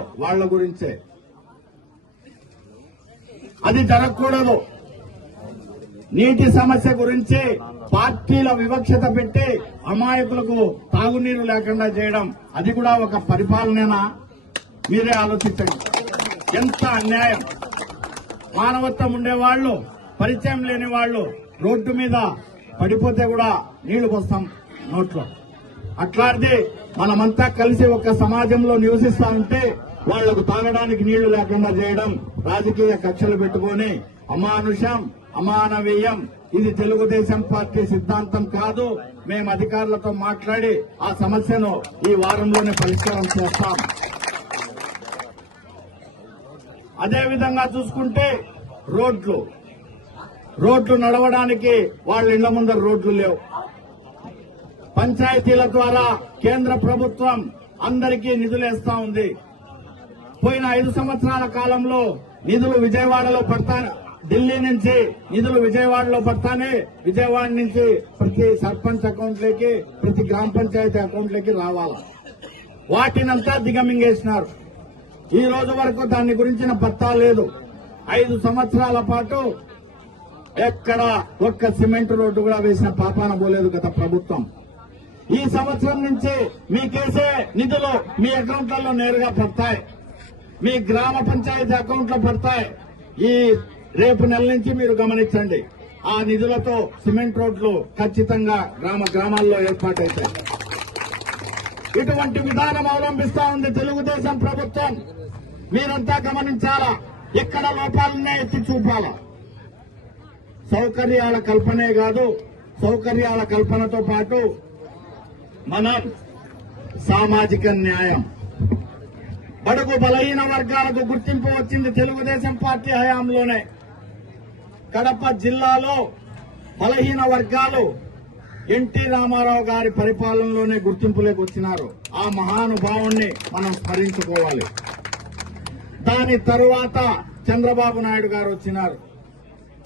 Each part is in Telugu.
జరుగుతా వాళ్ళ గురించే. అది జరగకూడదు. నీటి సమస్య గురించి పార్టీల వివక్షత పెట్టి అమాయకులకు తాగునీరు లేకుండా చేయడం అది కూడా ఒక పరిపాలనేనా? మీరే ఆలోచించండి. ఎంత అన్యాయం. మానవత్వం ఉండేవాళ్ళు పరిచయం లేని వాళ్ళు రోడ్డు మీద పడిపోతే కూడా నీళ్ళు పోస్తాం నోట్లో. అట్లాంటిది మనమంతా కలిసి ఒక సమాజంలో నివసిస్తా ఉంటే వాళ్ళకు తాగడానికి నీళ్ళు లేకుండా చేయడం రాజకీయ కక్షలు పెట్టుకొని అమానుషం అమానవీయం ఇది తెలుగుదేశం పార్టీ సిద్ధాంతం కాదు. మేము అధికారులతో మాట్లాడి ఆ సమస్యను ఈ వారంలోనే పరిష్కారం చేస్తాం. అదేవిధంగా చూసుకుంటే రోడ్లు. రోడ్లు నడవడానికి వాళ్ళ ఇళ్ళ ముందర రోడ్లు లేవు. పంచాయతీల ద్వారా కేంద్ర ప్రభుత్వం అందరికీ నిధులేస్తా ఉంది. పోయిన ఐదు సంవత్సరాల కాలంలో నిధులు విజయవాడలో పడతా ఢిల్లీ నుంచి నిధులు విజయవాడలో పడతానే విజయవాడ నుంచి ప్రతి సర్పంచ్ అకౌంట్లోకి ప్రతి గ్రామ పంచాయతీ అకౌంట్లోకి రావాలా? వాటినంతా దిగమింగేసినారు. ఈ రోజు వరకు దాని గురించిన పత్తా లేదు. ఐదు సంవత్సరాల పాటు ఎక్కడ ఒక్క సిమెంట్ రోడ్డు కూడా వేసిన పాపాన పోలేదు గత ప్రభుత్వం. ఈ సంవత్సరం నుంచి మీకేసే నిధులు మీ అకౌంట్లలో నేరుగా పడతాయి. మీ గ్రామ పంచాయతీ అకౌంట్లో పడతాయి. ఈ రేపు నెల నుంచి మీరు గమనించండి. ఆ నిధులతో సిమెంట్ రోడ్లు ఖచ్చితంగా గ్రామ గ్రామాల్లో ఏర్పాటైతాయి ఇటువంటి విధానం అవలంబిస్తా ఉంది తెలుగుదేశం ప్రభుత్వం. మీరంతా గమనించాలా? ఎక్కడ లోపాలనే ఎత్తి చూపాలా? సౌకర్యాల కల్పనే కాదు సౌకర్యాల కల్పనతో పాటు మనం సామాజిక న్యాయం బడుగు బలహీన వర్గాలకు గుర్తింపు వచ్చింది తెలుగుదేశం పార్టీ హయాంలోనే. కడప జిల్లాలో బలహీన వర్గాలు ఎన్టీ రామారావు గారి పరిపాలనలోనే గుర్తింపులోకి వచ్చినారు ఆ మహానుభావుణ్ణి మనం స్మరించుకోవాలి. దాని తరువాత చంద్రబాబు నాయుడు గారు వచ్చినారు.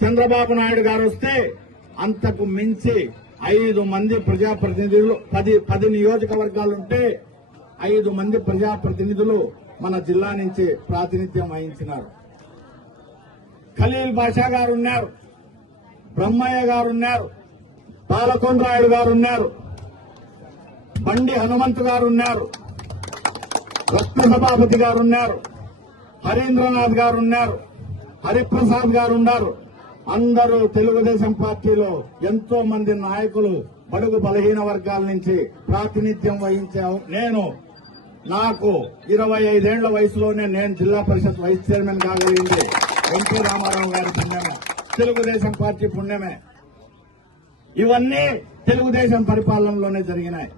చంద్రబాబు నాయుడు గారు వస్తే అంతకు మించి ఐదు మంది ప్రజాప్రతినిధులు పది పది నియోజకవర్గాలుంటే ఐదు మంది ప్రజాప్రతినిధులు మన జిల్లా నుంచి ప్రాతినిధ్యం వహించినారు. ఖలీల్ బాషా గారు ఉన్నారు బ్రహ్మయ్య గారు ఉన్నారు పాలకొండరాయుడు గారు ఉన్నారు బండి హనుమంతు గారు ఉన్నారు రత్న సభాపతి గారు ఉన్నారు హరీంద్రనాథ్ గారు ఉన్నారు హరిప్రసాద్ గారు ఉన్నారు అందరూ తెలుగుదేశం పార్టీలో ఎంతో మంది నాయకులు బడుగు బలహీన వర్గాల నుంచి ప్రాతినిధ్యం వహించే నేను నాకు ఇరవై ఐదేళ్ళ వయసులోనే నేను జిల్లా పరిషత్ వైస్ చైర్మన్ కాగలిగింది ఎన్టీ రామారావు గారి పుణ్యమే. తెలుగుదేశం పార్టీ పుణ్యమే. ఇవన్నీ తెలుగుదేశం పరిపాలనలోనే జరిగినాయి.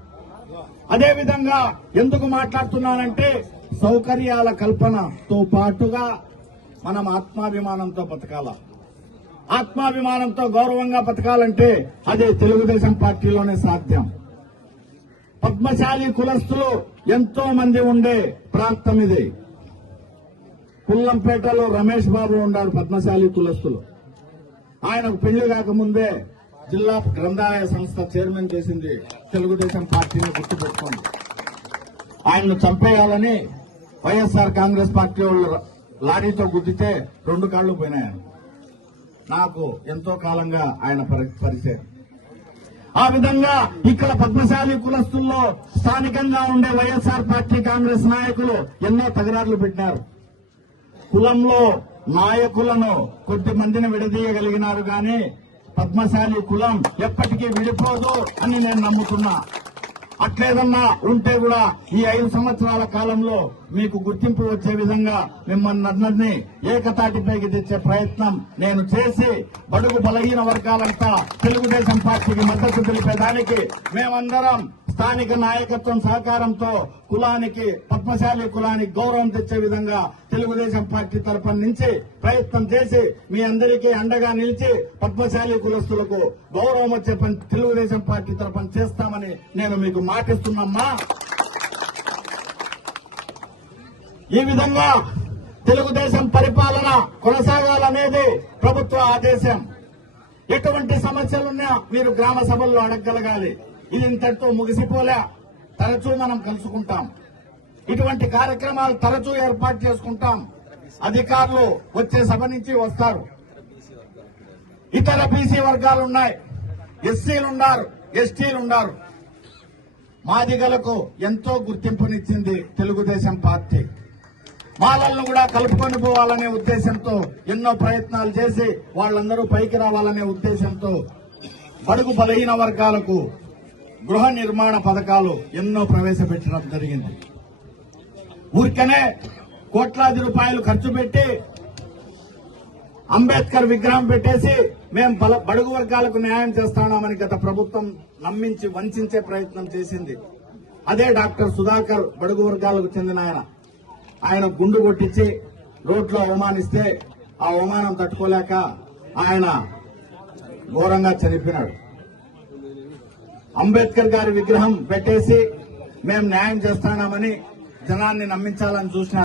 అదేవిధంగా ఎందుకు మాట్లాడుతున్నానంటే సౌకర్యాల కల్పనతో పాటుగా మనం ఆత్మాభిమానంతో బతకాల. ఆత్మాభిమానంతో గౌరవంగా బతకాలంటే అదే తెలుగుదేశం పార్టీలోనే సాధ్యం. పద్మశాలి కులస్తులు ఎంతో మంది ఉండే ప్రాంతం ఇది. కుల్లంపేటలో రమేష్ బాబు ఉన్నారు పద్మశాలి కులస్తులు. ఆయనకు పెళ్ళి కాకముందే జిల్లా గ్రంథాలయ సంస్థ చైర్మన్ చేసింది తెలుగుదేశం పార్టీని గుర్తుపెట్టుకోండి. ఆయన్ను చంపేయాలని వైఎస్ఆర్ కాంగ్రెస్ పార్టీ వాళ్ళు లారీతో గుద్దితే రెండు కాళ్ళు పోయినాయి నాకు ఎంతో కాలంగా ఆయన పరి- పరిచయం. ఆ విధంగా ఇక్కడ పద్మశాలి కులస్తుల్లో స్థానికంగా ఉండే వైఎస్ఆర్ పార్టీ కాంగ్రెస్ నాయకులు ఎన్నో తగరార్లు పెట్టారు. కులంలో నాయకులను కొద్ది మందిని విడదీయగలిగినారు కానీ పద్మశాలి కులం ఎప్పటికీ విడిపోదు అని నేను నమ్ముతున్నా. అట్లేదన్నా ఉంటే కూడా ఈ ఐదు సంవత్సరాల కాలంలో మీకు గుర్తింపు వచ్చే విధంగా మిమ్మల్ని అందరినీ ఏకతాటిపైకి తెచ్చే ప్రయత్నం నేను చేసి బడుగు బలహీన వర్గాలంతా తెలుగుదేశం పార్టీకి మద్దతు తెలిపేదానికి మేమందరం స్థానిక నాయకత్వం సహకారంతో కులానికి పద్మశాలి కులానికి గౌరవం తెచ్చే విధంగా తెలుగుదేశం పార్టీ తరఫున నుంచి ప్రయత్నం చేసి మీ అందరికీ అండగా నిలిచి పద్మశాలి కులస్తులకు గౌరవం వచ్చే పని తెలుగుదేశం పార్టీ తరఫున చేస్తామని నేను మీకు మాటిస్తున్నామ్మా. ఈ విధంగా తెలుగుదేశం పరిపాలన కొనసాగాలనేది ప్రభుత్వ ఆదేశం. ఎటువంటి సమస్యలున్నా మీరు గ్రామ సభల్లో అడగగలగాలి. ఇది ఇంతటితో ముగిసిపోలే. తరచూ మనం కలుసుకుంటాం. ఇటువంటి కార్యక్రమాలు తరచూ ఏర్పాటు చేసుకుంటాం. అధికారులు వచ్చే సభ నుంచి వస్తారు. ఇతర బీసీ వర్గాలు ఉన్నాయి. ఎస్సీలు ఉన్నారు ఎస్టీలు ఉన్నారు. మాదిగలకు ఎంతో గుర్తింపునిచ్చింది తెలుగుదేశం పార్టీ. మాలలను కూడా కలుపుకొని పోవాలనే ఉద్దేశంతో ఎన్నో ప్రయత్నాలు చేసి వాళ్ళందరూ పైకి రావాలనే ఉద్దేశంతో బడుగు బలహీన వర్గాలకు గృహ నిర్మాణ పథకాలు ఎన్నో ప్రవేశపెట్టడం జరిగింది. ఊరికనే కోట్లాది రూపాయలు ఖర్చు పెట్టి అంబేద్కర్ విగ్రహం పెట్టేసి మేము బడుగు వర్గాలకు న్యాయం చేస్తామని గత ప్రభుత్వం నమ్మించి వంచే ప్రయత్నం చేసింది. అదే డాక్టర్ సుధాకర్ బడుగు వర్గాలకు చెందిన ఆయన. ఆయన గుండు కొట్టించి రోడ్లో అవమానిస్తే ఆ అవమానం తట్టుకోలేక ఆయన ఘోరంగా చనిపోయినాడు. అంబేద్కర్ గారి విగ్రహం పెట్టేసి మేము న్యాయం చేస్తామని జనాన్ని నమ్మించాలని చూసిన